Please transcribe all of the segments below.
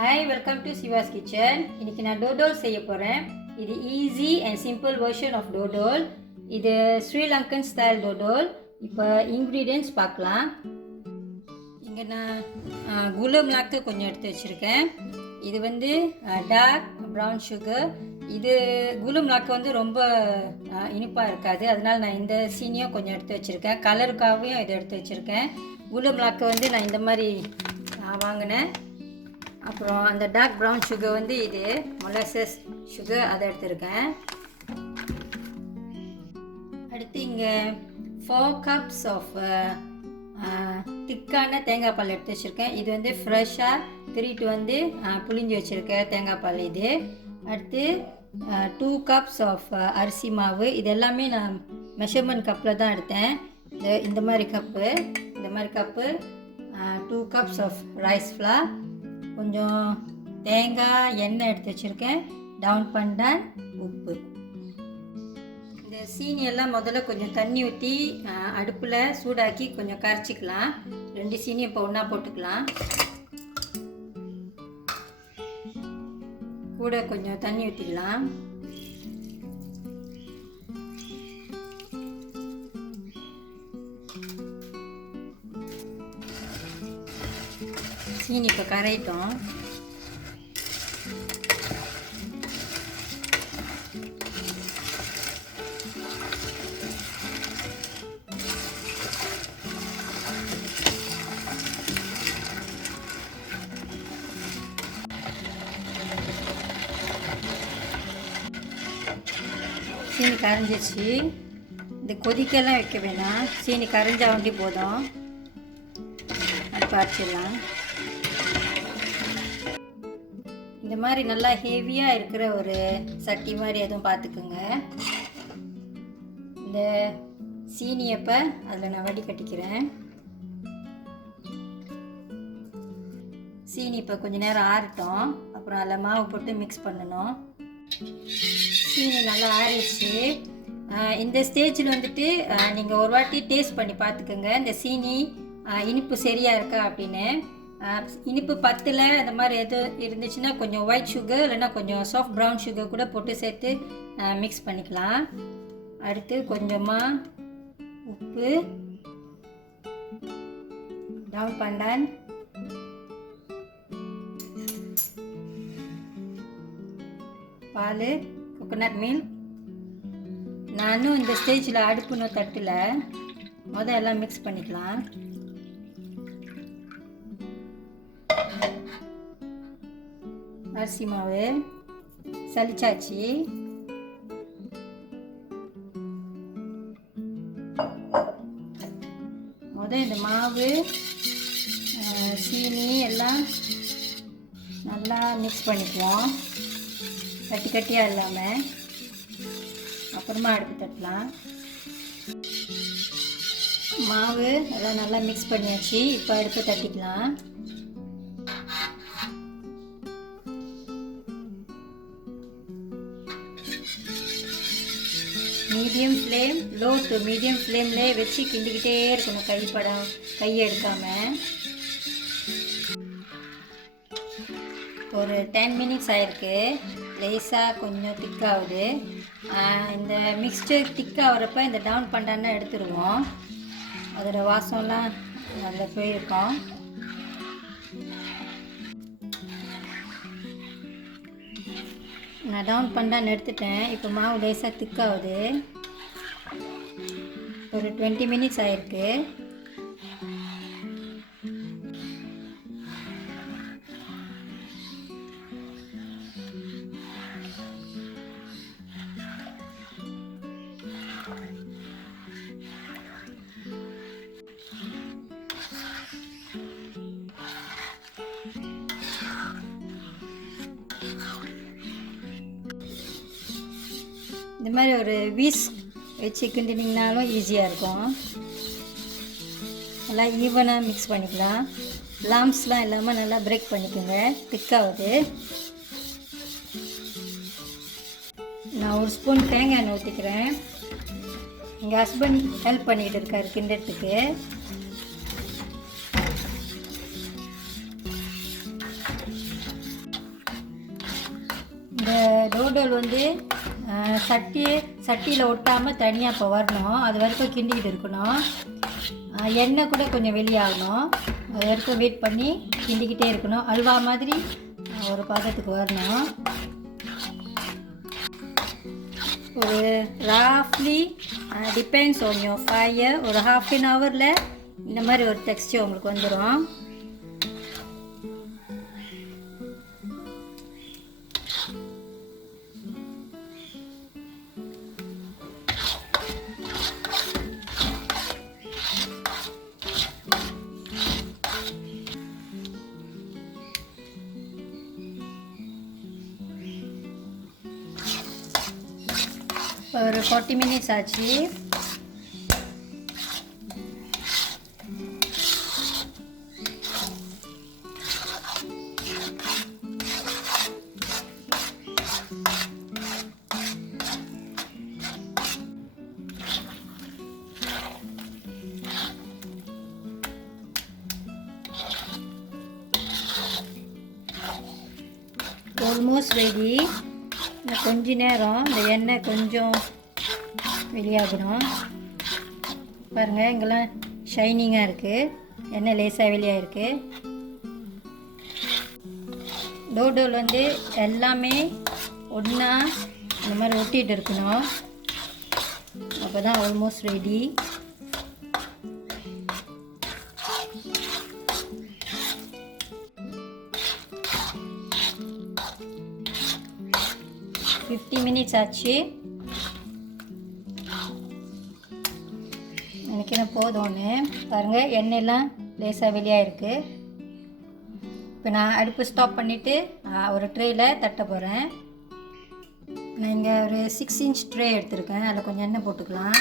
Hi, welcome to Siva's Kitchen. இன்னைக்கு நான் டோடோல் செய்ய போகிறேன். இது easy and simple version of dodol. இது ஸ்ரீலங்கன் ஸ்டைல் டோடோல். இப்போ இன்க்ரீடியன்ட்ஸ் பார்க்கலாம். இங்கே நான் குலம் லாக்கு கொஞ்சம் எடுத்து வச்சுருக்கேன். இது வந்து டார்க் ப்ரௌன் சுகர். இது குலம் லாக்கு வந்து ரொம்ப இனிப்பாக இருக்காது, அதனால் நான் இந்த சீனியும் கொஞ்சம் எடுத்து வச்சுருக்கேன். கலருக்காகவும் இதை எடுத்து வச்சுருக்கேன். குலம் லாக்கு வந்து நான் இந்த மாதிரி வாங்கினேன். அப்புறம் அந்த டார்க் ப்ரௌன் சுகர் வந்து இது மொலாசஸ் சுகர், அதை எடுத்துருக்கேன். அடுத்து இங்கே 4 cups ஆஃப் திக்கான தேங்காய் பால் எடுத்து வச்சுருக்கேன். இது வந்து ஃப்ரெஷ்ஷாக திருட்டு வந்து புளிஞ்சு வச்சுருக்கேன் தேங்காய் பால் இது. அடுத்து 2 cups ஆஃப் அரிசி மாவு. இது எல்லாமே நான் மெஷர்மெண்ட் கப்பில் தான் எடுத்தேன். இந்த மாதிரி cup 2 cups of rice flour, கொஞ்சம் தேங்காய் எண்ணெய் எடுத்து வச்சுருக்கேன், டவுன் பண்டான், உப்பு. இந்த சீனி எல்லாம் முதல்ல கொஞ்சம் தண்ணி ஊற்றி அடுப்பில் சூடாக்கி கொஞ்சம் கரைச்சிக்கலாம். 2 சீனி இப்போ ஒன்றா போட்டுக்கலாம். கூட கொஞ்சம் தண்ணி ஊற்றிக்கலாம். சீனி இப்போ கரையிட்டோம். சீனி கரைஞ்சிச்சு. இந்த கொதிக்கெல்லாம் வைக்க வேணாம், சீனி கரைஞ்சா வண்டி போதும். அடுப்பு அரைச்சிடலாம். இந்த மாதிரி நல்லா ஹெவியாக இருக்கிற ஒரு சட்டி மாதிரி எதுவும் பார்த்துக்குங்க. இந்த சீனியப்போ அதில் நான் வடிகட்டிக்கிறேன். சீனி இப்போ கொஞ்சம் நேரம் ஆறட்டும், அப்புறம் அதில் மாவு போட்டு மிக்ஸ் பண்ணணும். சீனி நல்லா ஆறிடுச்சு. இந்த ஸ்டேஜில் வந்துட்டு நீங்கள் ஒரு வாட்டி டேஸ்ட் பண்ணி பார்த்துக்குங்க, இந்த சீனி இனிப்பு சரியாக இருக்கா அப்படின்னு. இனிப்பு பத்தில் அந்த மாதிரி எது இருந்துச்சுன்னா கொஞ்சம் ஒயிட் சுகர் இல்லைன்னா கொஞ்சம் சாஃப்ட் ப்ரௌன் சுகர் கூட போட்டு சேர்த்து மிக்ஸ் பண்ணிக்கலாம். அடுத்து கொஞ்சமாக உப்பு, டவுன் பண்டான், பால், கோகோனட் மில்க். நானும் இந்த ஸ்டேஜில் அடுப்புன்னு தட்டில் எல்லாம் மிக்ஸ் பண்ணிக்கலாம். அரிசி மாவு சலிச்சாச்சு. இந்த மாவு சீனி எல்லாம் நல்லா மிக்ஸ் பண்ணிக்குவோம், கட்டி கட்டியாக இல்லாமல். அப்புறமா அடுப்பு தட்டலாம். மாவு எல்லாம் நல்லா மிக்ஸ் பண்ணியாச்சு. இப்போ அடுப்பு தட்டிக்கலாம். Medium flame, low to medium ஃப்ளேம்லேயே வச்சு கிண்டிக்கிட்டே இருக்கணும், கையை எடுக்காமல். ஒரு 10 minutes ஆயிருக்கு. லேசாக கொஞ்சம் திக்காகுது. இந்த மிக்ஸ்டர் திக்காகிறப்ப இந்த டவுன் பண்டான்னா எடுத்துருவோம், அதோட வாசம்லாம் நல்லா போயிருக்கோம். நான் டவுன் பண்டான்னு எடுத்துட்டேன். இப்போ மாவு லேசாக திக்காகுது. ஒரு 20 minutes ஆயிருக்கு. இந்த மாதிரி ஒரு விஸ்க் வச்சு கிண்டினீங்கனாலும் ஈஸியாக இருக்கும். நல்லா ஈவனாக மிக்ஸ் பண்ணிக்கலாம். லாம்ஸ்லாம் இல்லாமல் நல்லா பிரேக் பண்ணிக்கோங்க. திக்காகுது. நான் ஒரு ஸ்பூன் தேங்காய் எண்ணெய் ஊற்றிக்கிறேன். எங்கள் ஹஸ்பண்ட் ஹெல்ப் பண்ணிகிட்டு இருக்காரு கிண்டத்துக்கு. இந்த டோடோல் வந்து சட்டியில் ஒட்டாமல் தனியாக இப்போ வரணும். அது வரைக்கும் கிண்டிக்கிட்டு இருக்கணும். எண்ணெய் கூட கொஞ்சம் வெளியாகணும். அது வரைக்கும் வெயிட் பண்ணி கிண்டிக்கிட்டே இருக்கணும். அல்வா மாதிரி ஒரு பதத்துக்கு வரணும். ஒரு ராஃப்லி டிபெண்ட்ஸ் ஆன் யோர் ஃபயர், ஒரு ½ an hourல இந்த மாதிரி ஒரு டெக்ஸ்சர் உங்களுக்கு வந்துடும். ஒரு 40 minutes ஆச்சு. Almost ready. கொஞ்ச நேரம் இந்த எண்ணெய் கொஞ்சம் வெளியாகணும். பாருங்கள், இங்கெல்லாம் ஷைனிங்காக இருக்குது. எண்ணெய் லேசாக வெளியாகிருக்கு. டோடோல் வந்து எல்லாமே ஒன்றா இந்த மாதிரி ஒட்டிகிட்டு இருக்கணும். அப்போ தான் ஆல்மோஸ்ட் ரெடி. ஃபிஃப்டி மினிட்ஸ் ஆச்சு. நினைக்கிறேன் போதும்னு. பாருங்கள், எண்ணெயெல்லாம் லேசாக வெளியாகிருக்கு. இப்போ நான் அடுப்பு ஸ்டாப் பண்ணிவிட்டு ஒரு ட்ரேயில் தட்ட போகிறேன். நான் இங்கே ஒரு 6 inch ட்ரே எடுத்திருக்கேன். அதில் கொஞ்சம் எண்ணெய் போட்டுக்கலாம்.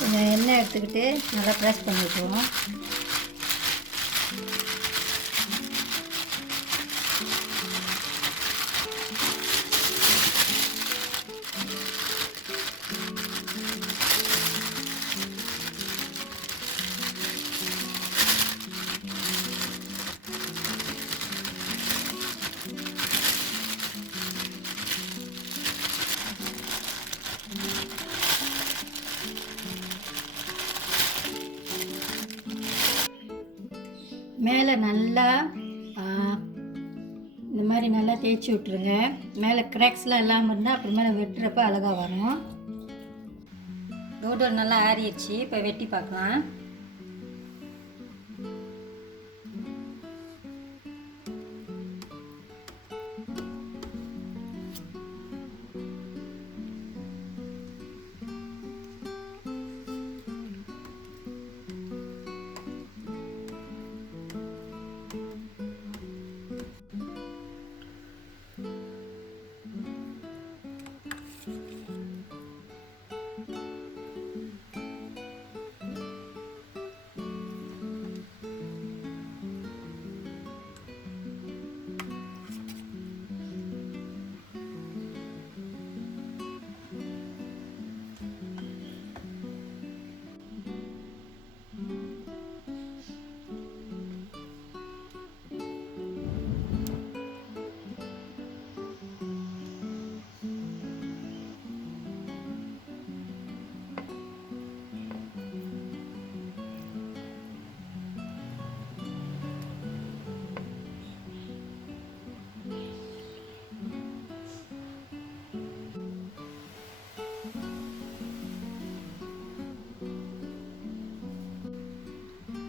கொஞ்சம் எண்ணெய் எடுத்துக்கிட்டு நல்லா ப்ரெஸ் பண்ணிக்குவோம். மேலே நல்லா இந்த மாதிரி நல்லா தேய்ச்சி விட்ருங்க. மேலே கிராக்ஸ்லாம் இல்லாமல் இருந்தால் அப்புறமேல வெட்டுறப்ப அழகாக வரும். டோடோல் நல்லா ஆறிடுச்சு. இப்போ வெட்டி பார்க்கலாம்.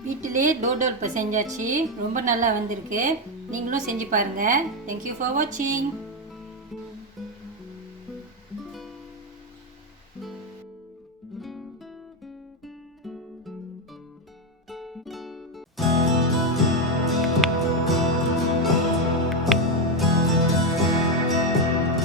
வீட்டிலே டோடோல் இப்போ செஞ்சாச்சு. ரொம்ப நல்லா வந்திருக்கு. நீங்களும் செஞ்சு பாருங்கள். தேங்க்யூ ஃபார் வாட்சிங்.